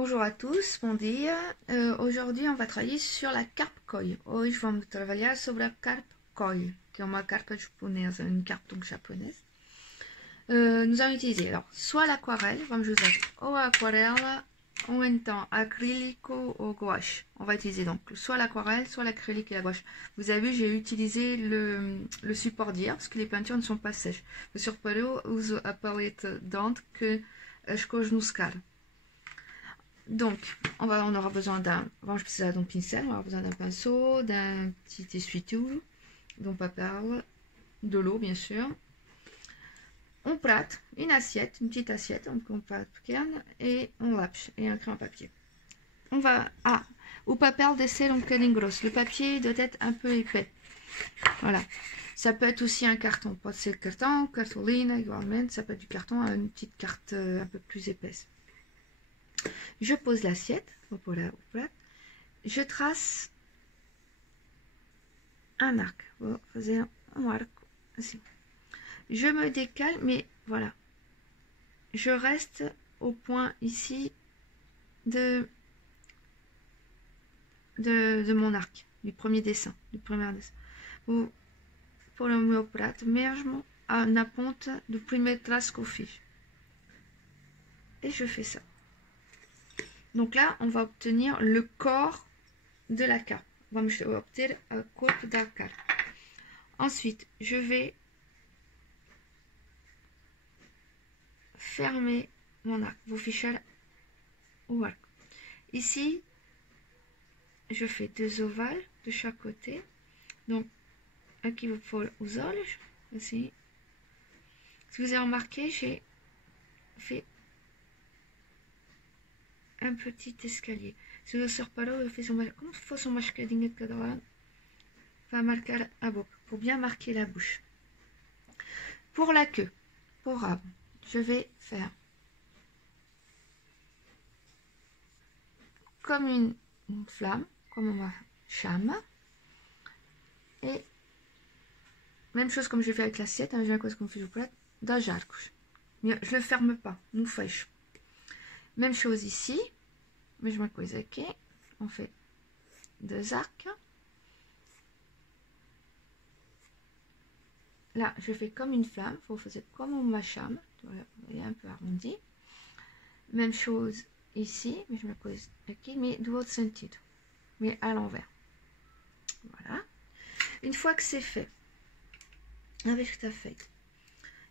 Bonjour à tous, bom dia. Aujourd'hui, on va travailler sur la carpe koi. Hoje vamos trabalhar sobre a carpe koi, que é uma carpa japonesa, une carpe donc japonaise. Nous allons utiliser alors soit l'aquarelle, vamos usar ou a aquarela ou então acrylico ou gouache. On va utiliser donc soit l'aquarelle, soit l'acrylique et la gouache. Vous avez vu, j'ai utilisé le support d'hier parce que les peintures ne sont pas sèches. O Sr. Parou usa a paleta d'onde que as cores no secar. Donc, on aura besoin vamos precisar de pincel, on aura besoin d'un pinceau, d'un petit essuie-tout, d'un papel, de l'eau bien sûr, um prato, une assiette, une petite assiette, um prato pequeno et um lápis et un crayon à papier. On va, o papel deve ser um bocadinho grosso, le papier doit être un peu épais. Voilà, ça peut être aussi un carton, pode ser cartão, cartolina igualmente, ça peut être du carton à une petite carte un peu plus épaisse. Je pose l'assiette, je trace un arc, vou fazer um arco assim. Je me décale, mais voilà, je reste au point ici de mon arc, du premier dessin, Vou pôr o meu prato mesmo na ponta do primeiro traço que eu fiz. Et je fais ça. Donc là, on va obtenir le corps de la carpe. Vamos obter o corpo da carpe. Ensuite, je vais fermer mon arc. Vou fechar o arco. Ici, je fais deux ovales de chaque côté. Donc, aqui vou pôr os olhos, assim. Si vous avez remarqué, j'ai fait un petit escalier. Se você reparou, eu fiz como se fosse uma escadinha de cada lado para marcar a boca, pour bien marquer la bouche. Pour la queue, pour rabo, je vais faire comme une flamme, comme uma chama, et même chose comme j'ai fait avec l'assiette, a mesma coisa como fiz o prato, dois arcos. Mais je le ferme pas, não fecho. Même chose ici, mesma coisa aqui, on fait deux arcs. Là, je fais comme une flamme, faut faire comme uma chama, voilà, un peu arrondi. Même chose ici, mesma coisa aqui, mais do outro sentido, mais à l'envers. Voilà. Une fois que c'est fait, avec ce que tu as fait,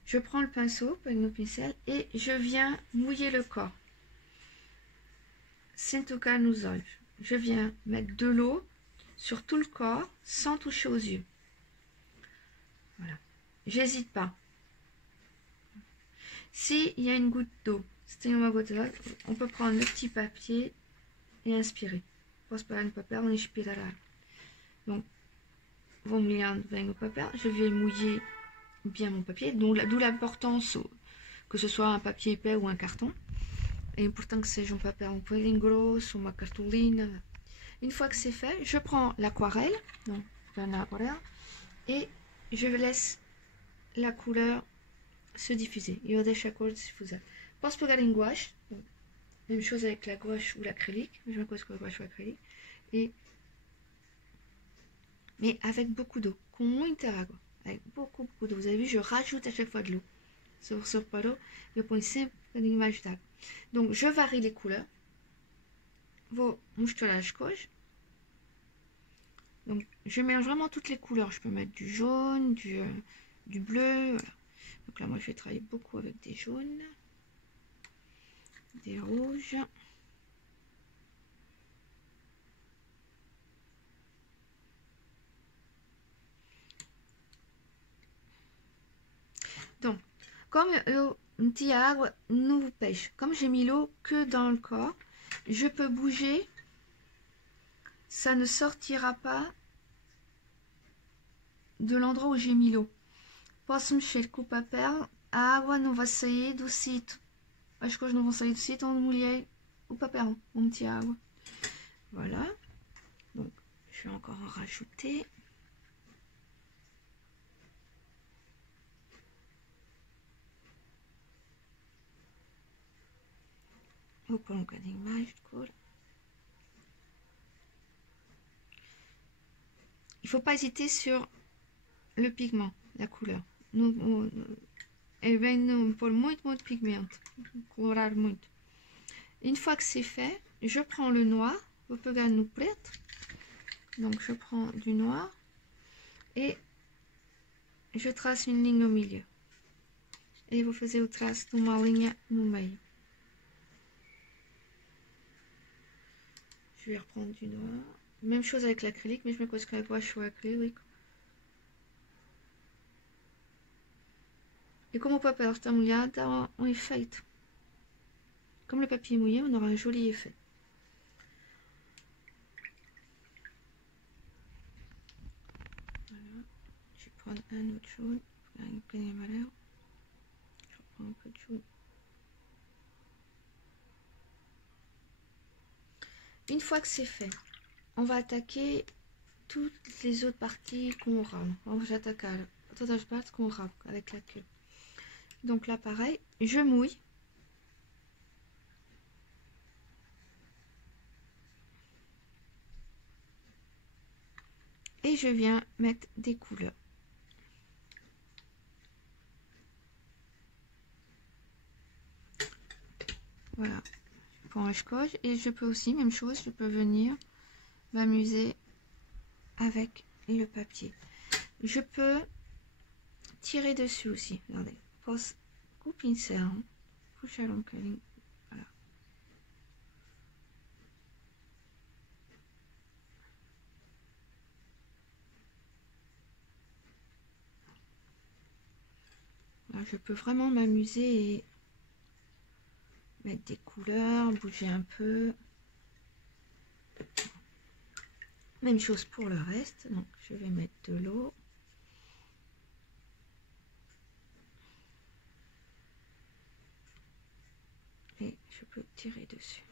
je prends le pinceau, avec nos pincels, et je viens mouiller le corps. Sem tocar nos olhos. Je viens mettre de l'eau sur tout le corps sans toucher aux yeux. Voilà. J'hésite pas. S'il y a une goutte d'eau, on peut prendre le petit papier et inspirer. Posso pegar no papel e inspirar. Donc, vou molhando bem o papel. Je vais mouiller bien mon papier. D'où l'importance que ce soit un papier épais ou un carton. É important que seja um papel um pouquinho grosso, uma cartolina. Une fois que c'est fait, je prends l'aquarelle, donc l'aquarelle, et je laisse la couleur se diffuser. Eu deixo a cor se diffuser. Posso pegar em gouache, donc, même chose avec la gouache ou l'acrylique, mesma coisa que la gouache ou l'acrylique, mais avec beaucoup d'eau, com muita água, avec beaucoup d'eau. Vous avez vu, je rajoute à chaque fois de l'eau. Sur ce palo, je ponho sempre um bocadinho mais d'água. Donc, je varie les couleurs. Vou misturar as cores. Donc, je mélange vraiment toutes les couleurs. Je peux mettre du jaune, du bleu. Voilà. Donc là, moi, je vais travailler beaucoup avec des jaunes, des rouges. Donc, comme eu meti a água no peixe, comme j'ai mis l'eau que dans le corps, je peux bouger, ça ne sortira pas de l'endroit où j'ai mis l'eau. Posso mexer com o papel, a água não vai sair do sítio, as cores não vão sair do sítio onde molhei o papel, onde meti a água. Voilà, donc je vais encore en rajouter. Vou pôr um bocadinho mais de cor. Il faut pas hésiter sur le pigment, la couleur. Ele vem pôr muito pigmento, colorar muito. Une fois que c'est fait, je prends le noir, vou pegar no preto. Donc je prends du noir et je trace une ligne au milieu. Et vou fazer o traço de uma linha no meio. Je vais reprendre du noir. Même chose avec l'acrylique, mais je me pose com a gouache ou acrylique. E como o papel está molhado, dá um efeito. Comme le papier est mouillé, on aura un joli effet. Voilà. Je vais prendre un autre jaune, un peu amarelo. Je reprends un peu de jaune. Une fois que c'est fait, on va attaquer toutes les autres parties qu'on rame. On va attaquer todas as partes qu'on rame avec la queue. Donc là pareil, je mouille. Et je viens mettre des couleurs. Voilà, pour un scotch. Et je peux aussi, même chose, je peux venir m'amuser avec le papier. Je peux tirer dessus aussi. Regardez, pose com o pincel, puxar um bocadinho. Voilà. Là, je peux vraiment m'amuser et mettre des couleurs, bouger un peu. Même chose pour le reste. Donc, je vais mettre de l'eau. Et je peux tirer dessus.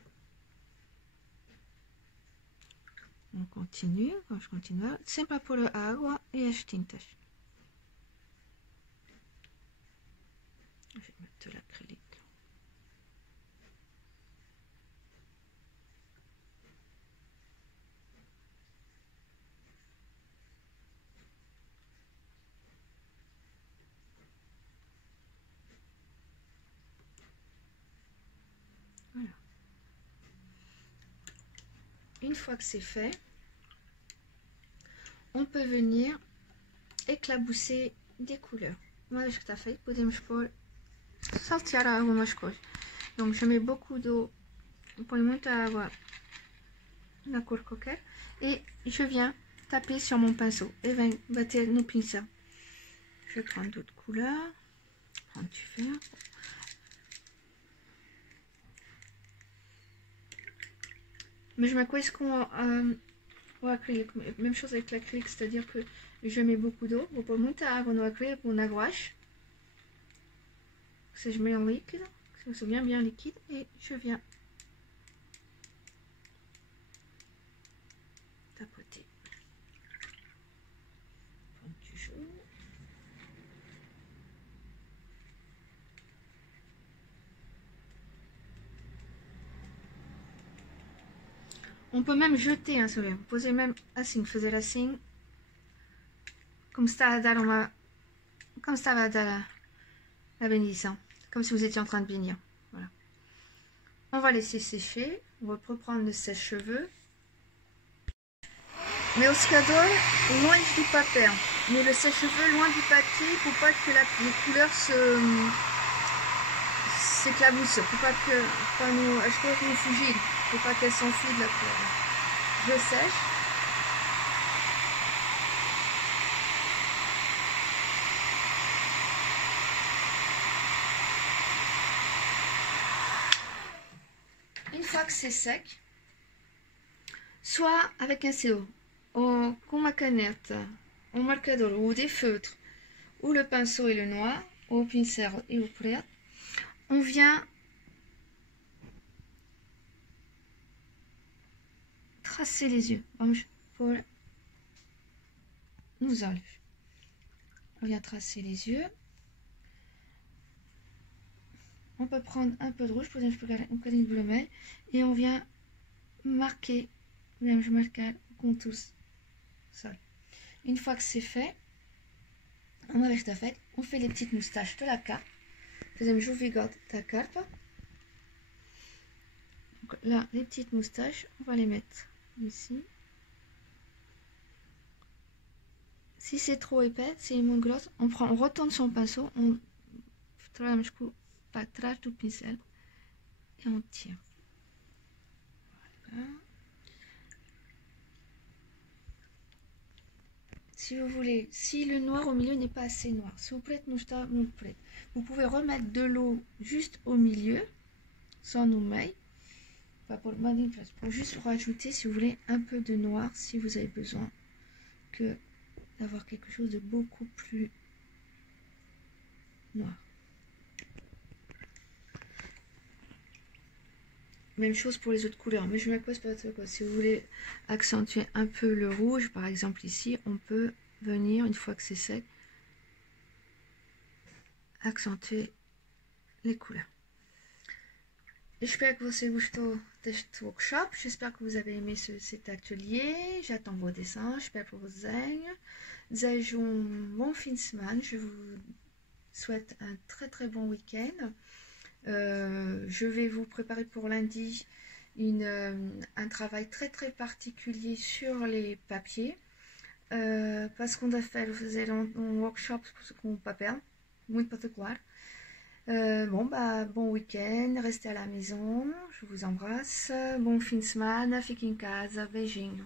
On continue. Quand je continue, sempre pôr a água e as tintas. Je vais mettre de l'acrylique. Voilà. Une fois que c'est fait, on peut venir éclabousser des couleurs. Uma vez que está feito, podemos pôr, saltear algumas cores. Donc je mets beaucoup d'eau, põe muita água na cor que eu quero et je viens taper sur mon pinceau et venho bater no pincel. Je vais prendre d'autres couleurs, prendre du vert. Mais je m'accroche au acrylique, même chose avec l'acrylique, c'est-à-dire que je mets beaucoup d'eau, vou pôr muita água no acrylique ou na gouache, que seja bem líquido, que seja bien liquide, et je viens tapoter. Prendre du jaune. On peut même jeter un sourire, vous posez même assim, fazer assim, como se estava a dar uma, como se estava a dar la bénédiction, comme si vous étiez en train de bénir. Voilà. On va laisser sécher, on va reprendre le sèche-cheveux. Mais au secador, loin du papel, mais le sèche-cheveux loin du papier pour pas que les couleurs s'éclaboussent, pour pas que as cores nous fugir, pour pas qu'elles s'enfuient de la couleur. Je sèche. Une fois que c'est sec, soit avec un stylo, ou com uma caneta, um marcador, ou des feutres, ou le pinceau et le noir, ou o pincel et o preto, on vient tracer les yeux. Vamos pôr nos olhos. On vient tracer les yeux. on peut prendre un peu de rouge, por exemplo, pegar um bocadinho de vermelho, et on vient marquer, je marque o contour seul. Une fois que c'est fait, uma vez que está fait, on fait les petites moustaches de la carte. Fazemos o bigode da carpa. Donc là, les petites moustaches, on va les mettre ici. Si c'est trop épais, c'est muito grosso, on retourne son pinceau, on trabalhamos para trás do pincel et on tire. Voilà. Si vous voulez, si le noir au milieu n'est pas assez noir, si vous prête nous está muito preto, vous pouvez remettre de l'eau juste au milieu, sans no meio, pas pour juste rajouter, si vous voulez, un peu de noir, si vous avez besoin que d'avoir quelque chose de beaucoup plus noir. Même chose pour les autres couleurs, mais je me pose pas de quoi. Si vous voulez accentuer un peu le rouge, par exemple ici, on peut venir, une fois que c'est sec, accentuer les couleurs. J'espère que você gostou deste workshop, j'espère que vous avez aimé cet atelier, j'attends vos dessins, j'espère que vous aimez. Desejo bon fin de semaine, je vous souhaite un très bon week-end. Je vais vous préparer pour lundi un travail très particulier sur les papiers, parce qu'on doit faire un workshop com o papel, muito particular. Bon week-end, restez à la maison, je vous embrasse, bon fin de semaine, fiquem em casa, beijinho.